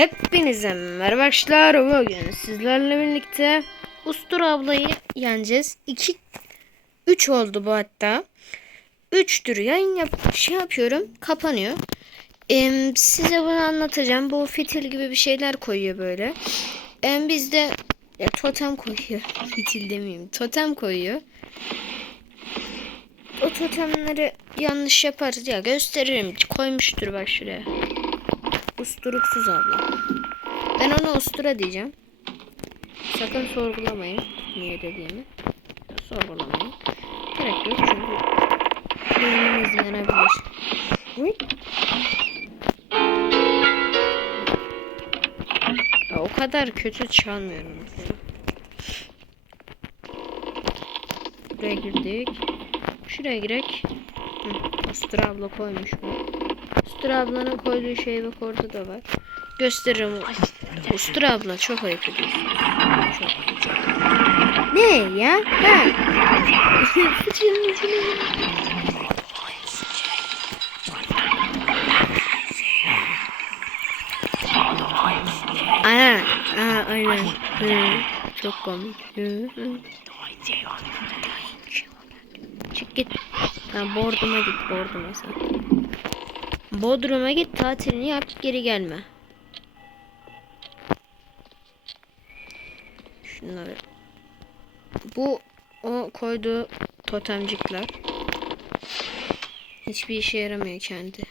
Hepinize merhaba arkadaşlar. Bugün sizlerle birlikte Ustur ablayı yeneceğiz. 2 3 oldu bu hatta. 3'tür yayın yap şey yapıyorum. Kapanıyor. Em, size bunu anlatacağım. Bu fitil gibi bir şeyler koyuyor böyle. Em, biz de ya, totem koyuyor. Fitil demeyeyim. Totem koyuyor. O totemleri yanlış yaparız ya gösteririm. Koymuştur bak şuraya. Usturuksuz abla. Ben ona ustura diyeceğim. Sakın sorgulamayın. Niye dediğimi. Sorgulamayın. Gerek yok çünkü beyniniz yanabilir. Uy. Ya, o kadar kötü çalmıyorum. Buraya girdik. Şuraya girek. Hı, Ustura abla koymuş bu. Ustura ablanın koyduğu şey bak orada da var. Gösteririm. Ustura abla çok ayıp ediyorsun. Çok, çok. Ne ya? Ha? Ana, aa, aynen. Hı, çok komik. Hı, hı. Çık git. Ha, Bodrum'a git, Bodrum'a sen. Bodrum'a git, tatilini yap, geri gelme. Şunları. Bu o koyduğu totemcikler. Hiçbir işe yaramıyor kendi.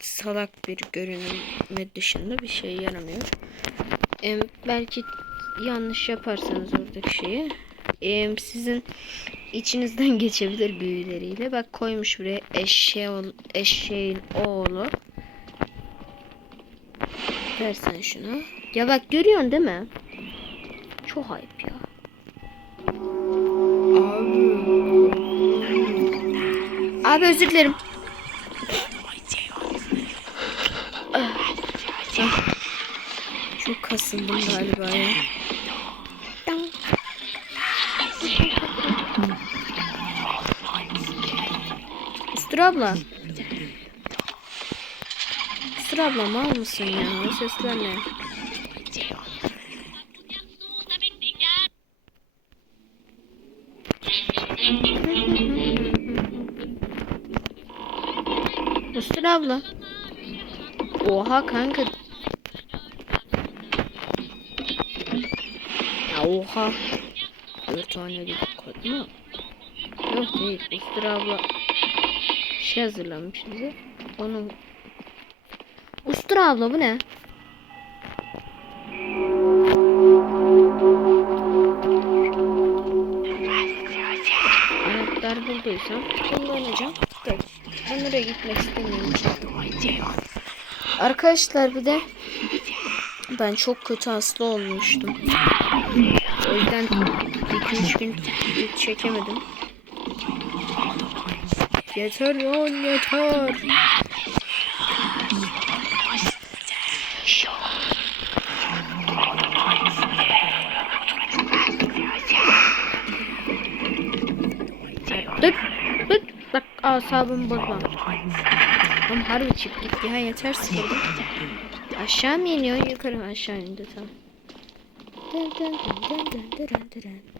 Salak bir görünüm ve dışında bir şey yaramıyor. Em, belki yanlış yaparsanız oradaki şeyi em, sizin içinizden geçebilir büyüleriyle. Bak koymuş buraya eşeğol, eşeğin oğlu. Versen şunu. Ya bak görüyorsun değil mi? Çok ayıp ya. Abi. Abi özür dilerim. Ah. Ah. Çok kasıldım galiba ya. Abla. Ustura abla mal mısın ya? O sesler ne? Ustura abla. Oha kanka. Ya oha. Dört tane de koydum mu? Yok değil. Ustura abla şey hazırlamış bize. Onun Ustura abla bu ne? Anahtar bulduysam kullanacağım. Dur. Ben oraya gitmek istemiyorum. Arkadaşlar bir de ben çok kötü hasta olmuştum. O yüzden 2-3 gün çekemedim. Yeter ya yeter. Dur dur bak asabımı bozma. Oğlum harbi çık git ya yeter sıkıldım. Aşağı mı iniyor yukarı mı aşağı indi tamam. Dın dın dın dın dın dın dın.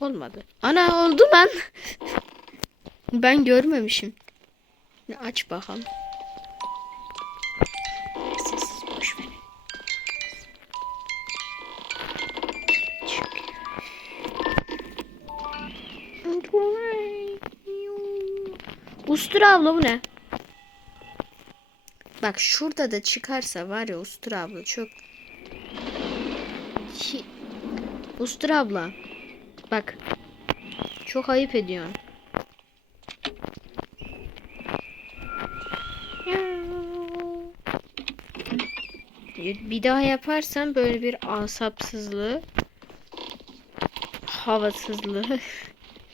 Olmadı. Ana oldu lan. ben görmemişim. Aç bakalım. Sessiz. Ustura abla bu ne? Bak şurada da çıkarsa var ya Ustura abla çok Ustura abla Bak çok ayıp ediyorsun. Bir daha yaparsan böyle bir asapsızlığı havasızlığı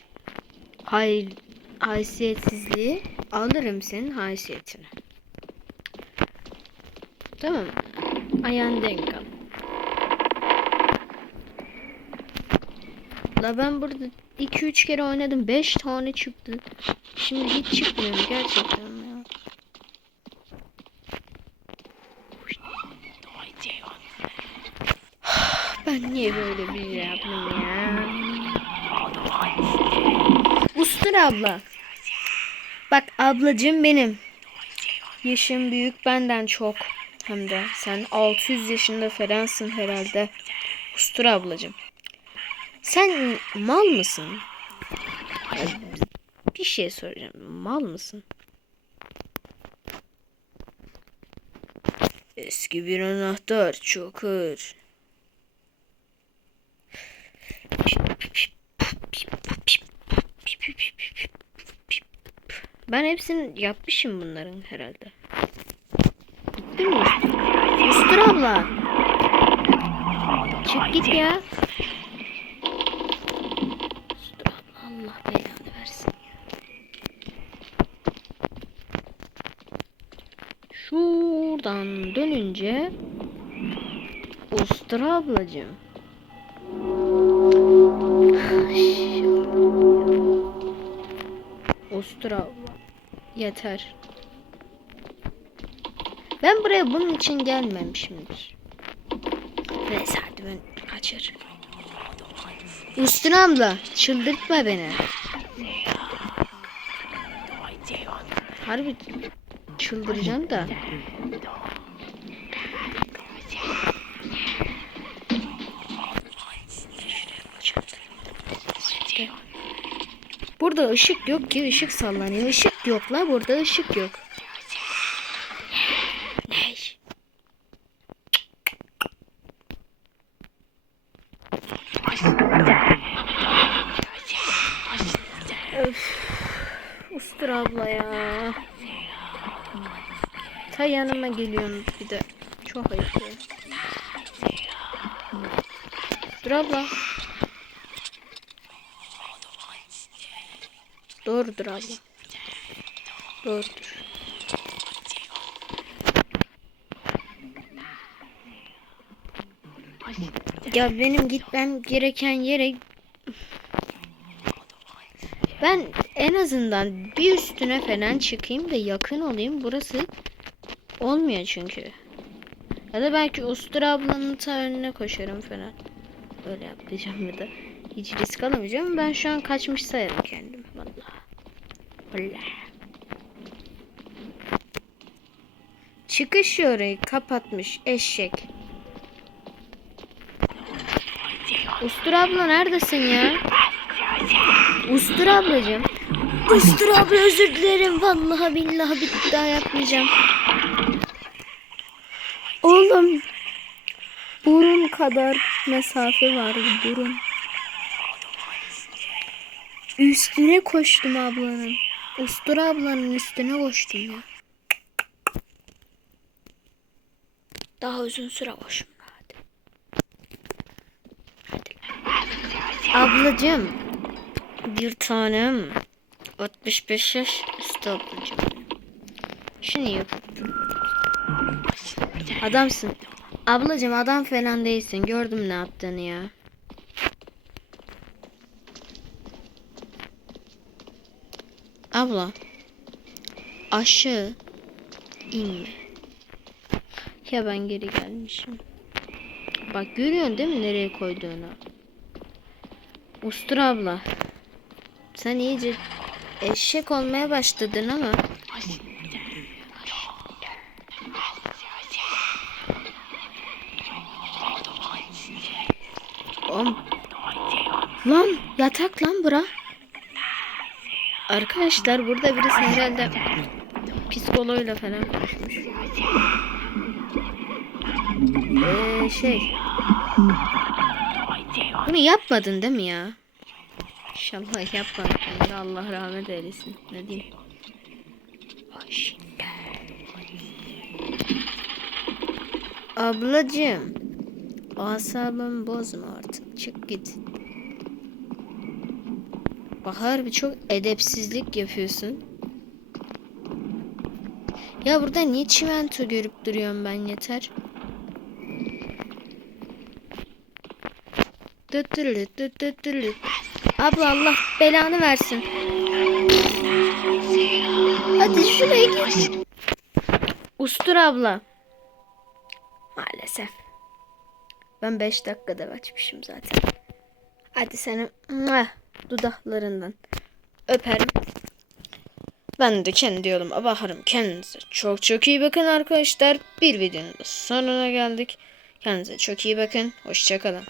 hay haysiyetsizliği alırım senin haysiyetini. Tamam mı? Denk al. arada. Ben burada 2-3 kere oynadım. 5 tane çıktı. Şimdi hiç çıkmıyor gerçekten ya. Ben niye böyle bir şey yaptım ya? Ustur abla. Bak ablacığım benim. Yaşım büyük benden çok. Hem de sen 600 yaşında feransın herhalde. Ustur ablacığım. Sen mal mısın? Bir şey soracağım. Mal mısın? Eski bir anahtar çok ağır. Ben hepsini yapmışım bunların herhalde. Gitti mi? Ustur abla. Çık git ya. Ustur abla Allah belanı versin ya. Şuradan dönünce Ustur ablacığım. Ustur abla. Yeter. Ben buraya bunun için gelmemişimdir. Neyse hadi ben kaçar. Ustur abla çıldırtma beni. Harbi çıldıracağım da. Burada ışık yok ki ışık sallanıyor. Işık yok la burada ışık yok. Öf. Ustur abla ya. Ta yanıma geliyorsun bir de. Çok ayıp. Dur abla. Doğrudur abla. Doğrudur. Ya benim gitmem gereken yere ben en azından bir üstüne falan çıkayım da yakın olayım. Burası olmuyor çünkü. Ya da belki Ustura ablanın ta koşarım falan. Öyle yapacağım ya da. Hiç risk alamayacağım. Ben şu an kaçmış sayarım kendimi. Vallahi. Vallahi. Çıkış orayı kapatmış eşek. Ustur abla neredesin ya? Ustur ablacığım. Ustur abla özür dilerim. Vallahi billahi bir daha yapmayacağım. Oğlum. Burun kadar mesafe var bu burun. Üstüne koştum ablanın. Ustur ablanın üstüne koştum ya. Daha uzun süre koşum hadi. Hadi. Ablacığım. Bir tanem. 65 yaş üstü ablacığım. Şunu yaptım. Adamsın. Ablacığım adam falan değilsin. Gördüm ne yaptığını ya. Abla. Aşağı inme. Ya ben geri gelmişim. Bak görüyorsun değil mi nereye koyduğunu? Ustur abla. Sen iyice eşek olmaya başladın ama. Lan yatak lan bura. Arkadaşlar burada birisi herhalde psikoloğuyla falan. Ee, şey. Bunu yapmadın değil mi ya? İnşallah yapmadım. Yani Allah rahmet eylesin. Ne diyeyim? Ablacığım. Asabımı bozma artık. Çık git. Bahar bir çok edepsizlik yapıyorsun. Ya burada niye çimento görüp duruyorum ben yeter. Dıttırılıt dıttırılıt. Abla Allah belanı versin. Hadi şuraya git. Ustur abla. Maalesef. Ben 5 dakikada açmışım zaten. Hadi seni dudaklarından öperim. Ben de kendi yoluma bakarım. Kendinize çok çok iyi bakın arkadaşlar. Bir videonun sonuna geldik. Kendinize çok iyi bakın. Hoşçakalın.